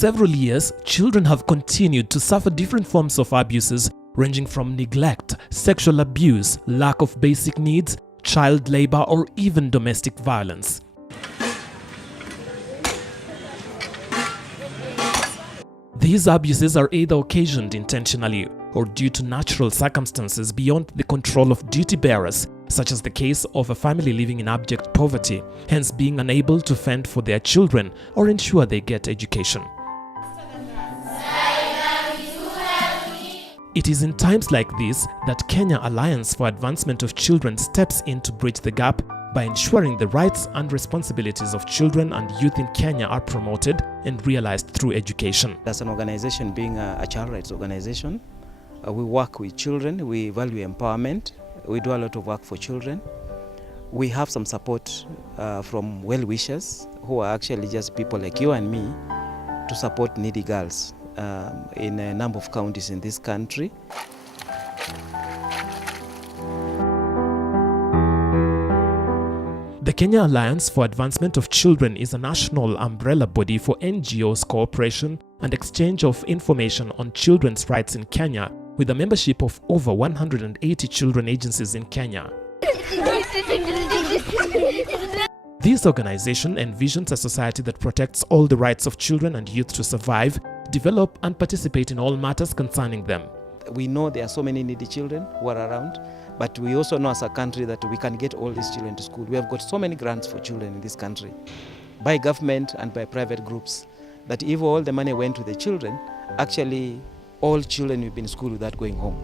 several years, children have continued to suffer different forms of abuses ranging from neglect, sexual abuse, lack of basic needs, child labor, or even domestic violence. These abuses are either occasioned intentionally or due to natural circumstances beyond the control of duty bearers, such as the case of a family living in abject poverty, hence being unable to fend for their children or ensure they get education. It is in times like this that Kenya Alliance for Advancement of Children steps in to bridge the gap by ensuring the rights and responsibilities of children and youth in Kenya are promoted and realized through education. As an organization, being a child rights organization, we work with children, we value empowerment, we do a lot of work for children. We have some support from well-wishers who are actually just people like you and me to support needy girls in a number of counties in this country. The Kenya Alliance for Advancement of Children is a national umbrella body for NGOs cooperation and exchange of information on children's rights in Kenya, with a membership of over 180 children agencies in Kenya. This organization envisions a society that protects all the rights of children and youth to survive, develop, and participate in all matters concerning them. We know there are so many needy children who are around, but we also know as a country that we can get all these children to school. We have got so many grants for children in this country, by government and by private groups, that if all the money went to the children, actually all children will be in school without going home.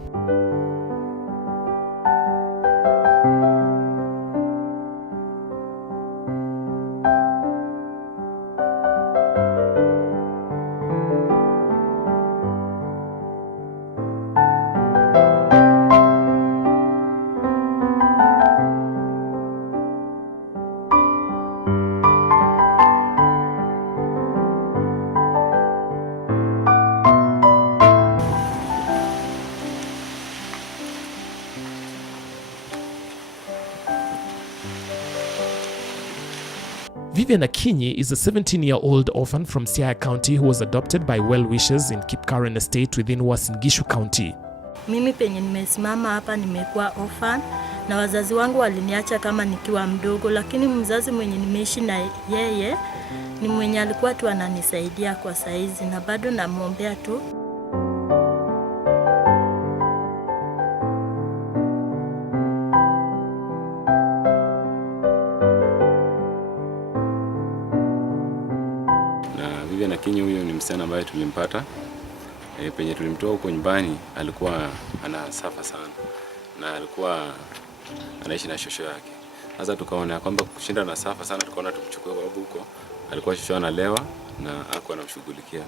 Vivian Akinyi is a 17-year-old orphan from Siaya County who was adopted by well-wishers in Kipkaren Estate within Uasin Gishu County. Mimi penye nimesimama hapa nimekuwa orphan na wazazi wangu waliniacha kama nikiwa mdogo, lakini mzazi mwenye nimeishi na yeye ni mwenye alikuwa tu ananisaidia kwa saizi na bado namuombea tu. Vivian Akinyi huyo ni msichana ambaye tulimpata penye tulimtoa huko nyumbani, alikuwa anasafa sana na alikuwa anaishi na shosho yake. Sasa tukaona kwamba kushinda na safa sana, tukaona tumchukue kwa sababu huko alikuwa shosho analewa na hakuwa anamshughulikia.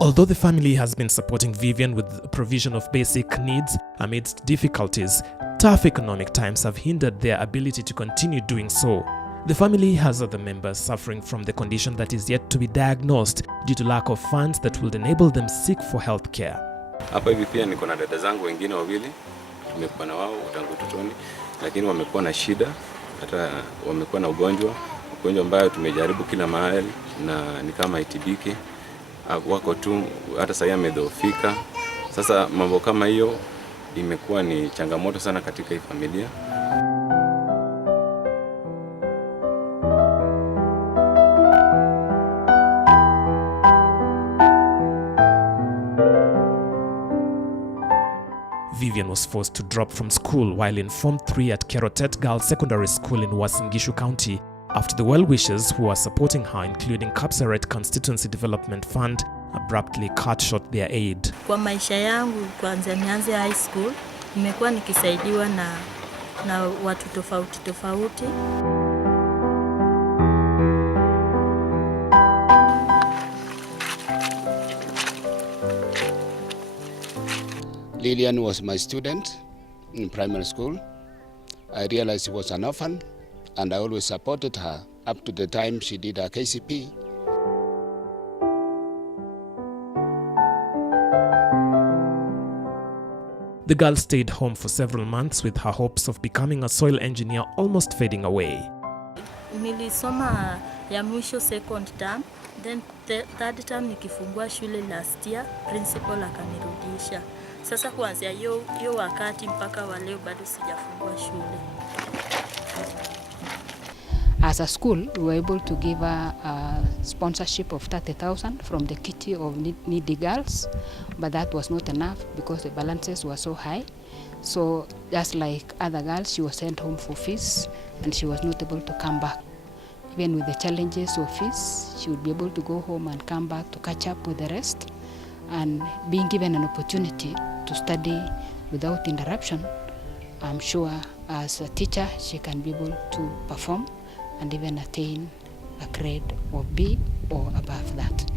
Although the family has been supporting Vivian with the provision of basic needs amidst difficulties, tough economic times have hindered their ability to continue doing so. The family has other members suffering from the condition that is yet to be diagnosed due to lack of funds that will enable them seek for health care. Hapa hivi pia niko na dada zangu wengine wawili, tumekuwa na wao tangu utotoni, lakini wamekuwa na shida, hata wamekuwa na ugonjwa ambayo tumejaribu kila mahali na ni kama itibiki. Wako tu hata sasa amedhoofika. Sasa mambo kama hiyo imekuwa ni changamoto sana katika hii familia. Vivian was forced to drop from school while in Form 3 at Kerotet Girls Secondary School in Uasin Gishu County after the well-wishers who are supporting her, including KAACR Constituency Development Fund, abruptly cut short their aid. Kwa maisha yangu kwanza nianze high school, nimekuwa nikisaidiwa na watu tofauti. Lillian was my student in primary school. I realized she was an orphan and I always supported her up to the time she did her KCP. The girl stayed home for several months with her hopes of becoming a soil engineer almost fading away. Nilisoma ya mwisho second term, then third term nikifungua shule last year, principal akanirudisha. Sasa kuanzia hiyo wakati mpaka wa leo bado sijafungua shule. As a school, we were able to give a sponsorship of 30,000 from the kitty of needy girls, but that was not enough because the balances were so high. So just like other girls, she was sent home for fees and she was not able to come back. Even with the challenges of fees, she would be able to go home and come back to catch up with the rest. And being given an opportunity to study without interruption, I'm sure as a teacher, she can be able to perform and even attain a grade of B or above that.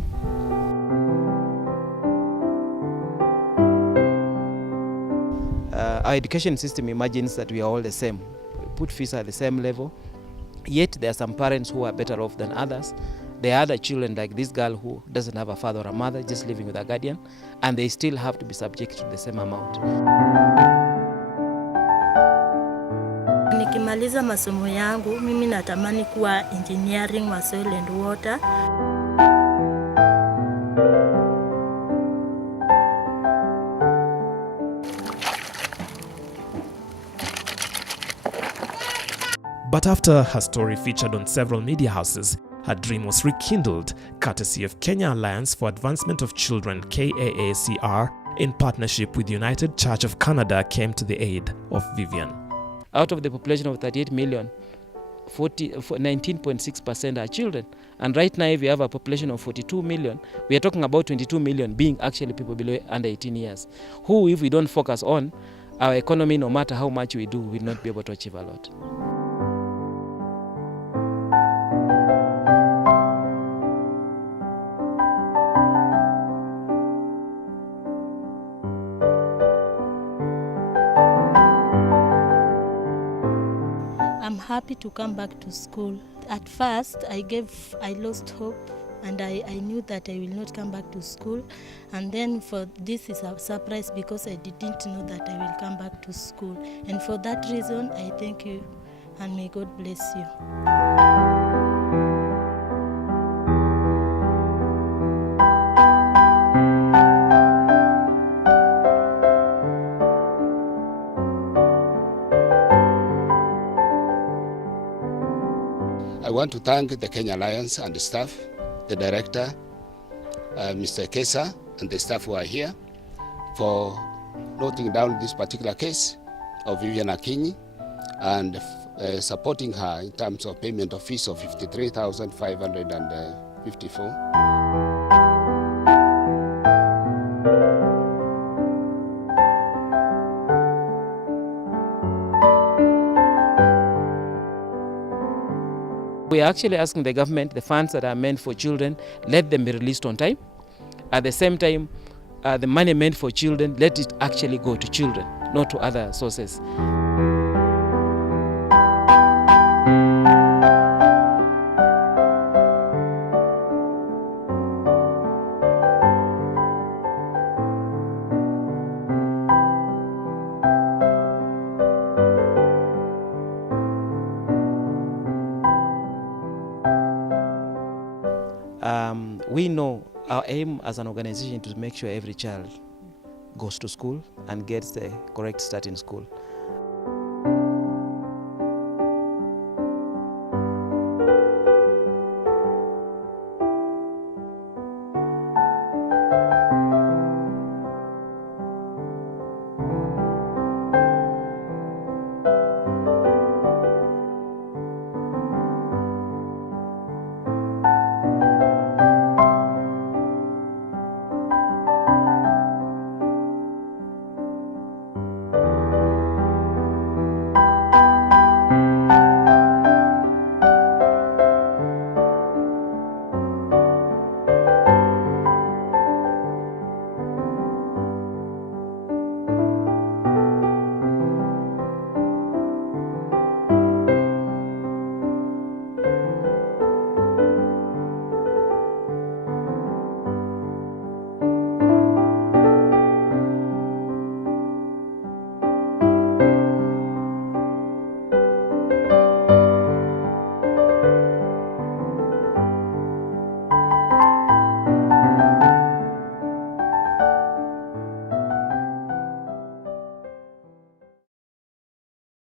Our education system imagines that we are all the same. We put fees at the same level, yet there are some parents who are better off than others. There are other children like this girl who doesn't have a father or a mother, just living with a guardian, and they still have to be subject to the same amount. Nikimaliza masomo yangu, mimi natamani kuwa engineering wa soil and water. But after her story featured on several media houses, her dream was rekindled, courtesy of Kenya Alliance for Advancement of Children KAACR, in partnership with United Church of Canada, came to the aid of Vivian. Out of the population of 38 million, 19.6% are children. And right now, if we have a population of 42 million, we are talking about 22 million being actually people below under 18 years, who, if we don't focus on, our economy, no matter how much we do, will not be able to achieve a lot. I'm happy to come back to school. At first, I lost hope and I knew that I will not come back to school. And then for this is a surprise because I didn't know that I will come back to school. And for that reason, I thank you and may God bless you. I want to thank the Kenya Alliance and the staff, the director, Mr. KAACR, and the staff who are here for noting down this particular case of Vivian Akinyi and supporting her in terms of payment of fees of 53,554. We are actually asking the government, the funds that are meant for children, let them be released on time. At the same time, the money meant for children, let it actually go to children, not to other sources. We know our aim as an organization to make sure every child goes to school and gets the correct start in school.